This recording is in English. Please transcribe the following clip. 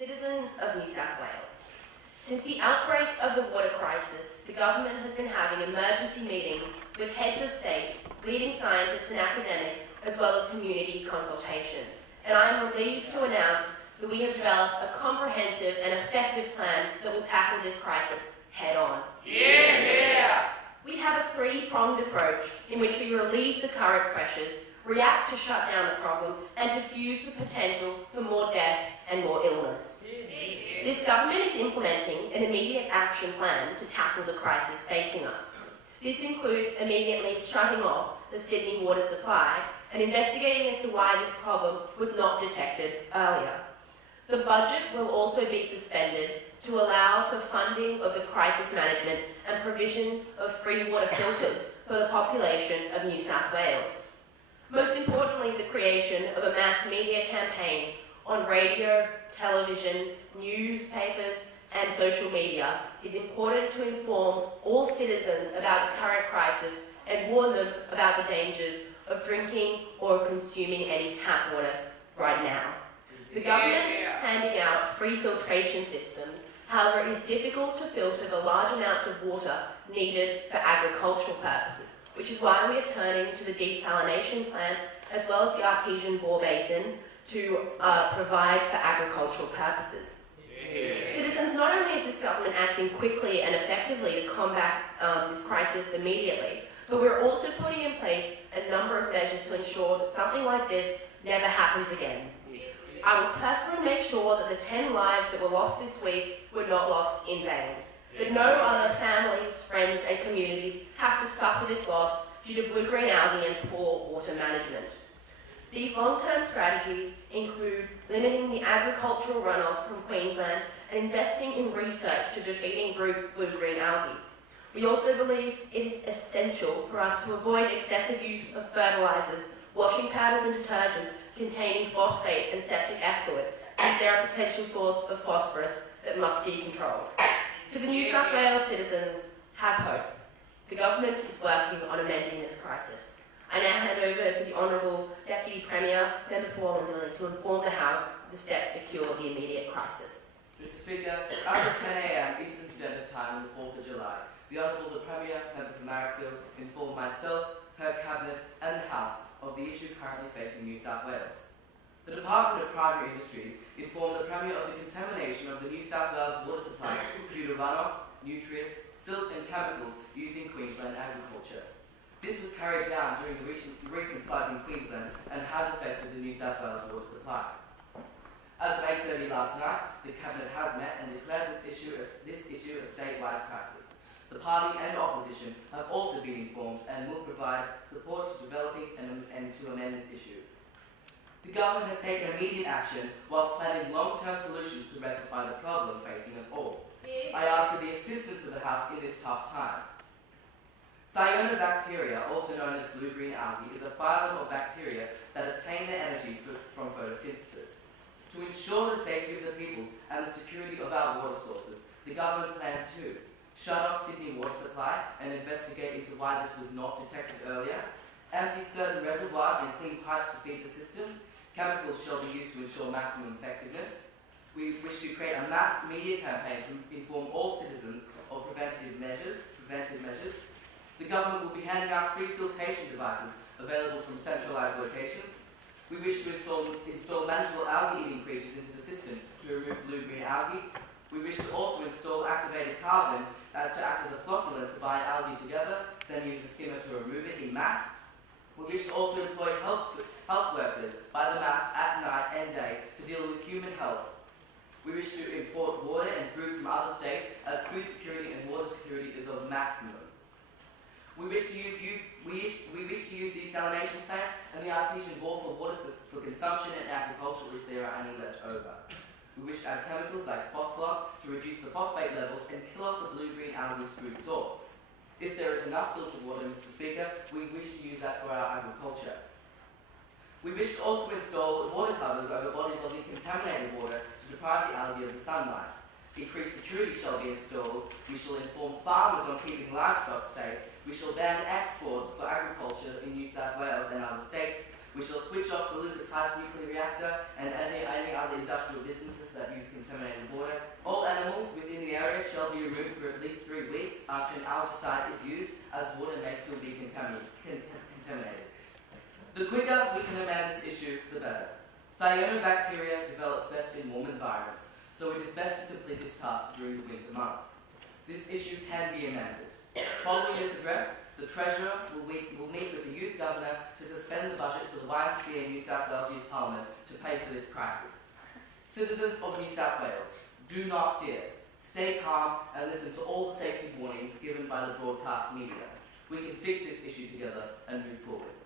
Citizens of New South Wales. Since the outbreak of the water crisis, the government has been having emergency meetings with heads of state, leading scientists and academics, as well as community consultation. And I am relieved to announce that we have developed a comprehensive and effective plan that will tackle this crisis head on. Yeah! We have a three-pronged approach in which we relieve the current pressures, react to shut down the problem, and diffuse the potential for more death and more illness. This government is implementing an immediate action plan to tackle the crisis facing us. This includes immediately shutting off the Sydney water supply and investigating as to why this problem was not detected earlier. The budget will also be suspended to allow for funding of the crisis management and provisions of free water filters for the population of New South Wales. Most importantly, the creation of a mass media campaign on radio, television, newspapers and social media is important to inform all citizens about the current crisis and warn them about the dangers of drinking or consuming any tap water right now. The government is handing out free filtration systems. However, it is difficult to filter the large amounts of water needed for agricultural purposes, which is why we are turning to the desalination plants as well as the artesian bore basin to provide for agricultural purposes. Citizens, not only is this government acting quickly and effectively to combat this crisis immediately, but we're also putting in place a number of measures to ensure that something like this never happens again. I will personally make sure that the 10 lives that were lost this week were not lost in vain, that no other families, friends and communities have to suffer this loss due to blue-green algae and poor water management. These long-term strategies include limiting the agricultural runoff from Queensland and investing in research to defeating blue-green algae. We also believe it is essential for us to avoid excessive use of fertilisers, washing powders and detergents containing phosphate and septic effluent, since they are a potential source of phosphorus that must be controlled. To the New South Wales citizens, have hope. The government is working on amending this crisis. I now hand over to the Honourable Deputy Premier, Member for Wallumbilla, to inform the House of the steps to cure the immediate crisis. Mr Speaker, as of 10 a.m. Eastern Standard Time on the 4th of July, the Honourable Premier, Member for Marrickville, informed myself, her Cabinet and the House of the issue currently facing New South Wales. The Department of Primary Industries informed the Premier of the contamination of the New South Wales water supply due to runoff, nutrients, silt and chemicals used in Queensland agriculture. This was carried down during the recent floods in Queensland and has affected the New South Wales water supply. As of 8:30 last night, the Cabinet has met and declared this issue a statewide crisis. The party and opposition have also been informed and will provide support to developing and to amend this issue. The government has taken immediate action whilst planning long-term solutions to rectify the problem facing us all. I ask for the assistance of the House in this tough time. Cyanobacteria, also known as blue-green algae, is a phylum of bacteria that obtain their energy from photosynthesis. To ensure the safety of the people and the security of our water sources, the government plans to shut off Sydney water supply and investigate into why this was not detected earlier, empty certain reservoirs and clean pipes to feed the system. Chemicals shall be used to ensure maximum effectiveness. We wish to create a mass media campaign to inform all citizens of preventive measures. The government will be handing out free filtration devices available from centralised locations. We wish to install manageable algae-eating creatures into the system to remove blue-green algae. We wish to also install activated carbon to act as a flocculant to bind algae together, then use a skimmer to remove it en masse. We wish to also employ health workers by the mass at night and day to deal with human health. We wish to import water and food from other states as food security and water security is of maximum. We wish to use desalination plants and the artesian bore for water for consumption and agriculture if there are any left over. We wish to add chemicals like Phosphor to reduce the phosphate levels and kill off the blue-green algae's food source. If there is enough filtered water, Mr Speaker, we wish to use that for our agriculture. We wish to also install water covers over bodies of the contaminated water to deprive the algae of the sunlight. Increased security shall be installed. We shall inform farmers on keeping livestock safe. We shall ban exports for agriculture in New South Wales and other states. We shall switch off the Lucas Heights nuclear reactor and any other industrial businesses that use contaminated water. All animals within the area shall be removed for at least 3 weeks after an algaecide is used, as water may still be contaminated. The quicker we can amend this issue, the better. Cyanobacteria develops best in warm environments, so it is best to complete this task during the winter months. This issue can be amended. Following this address, the Treasurer will meet with the Youth Governor to suspend the budget for the YMCA New South Wales Youth Parliament to pay for this crisis. Citizens of New South Wales, do not fear. Stay calm and listen to all the safety warnings given by the broadcast media. We can fix this issue together and move forward.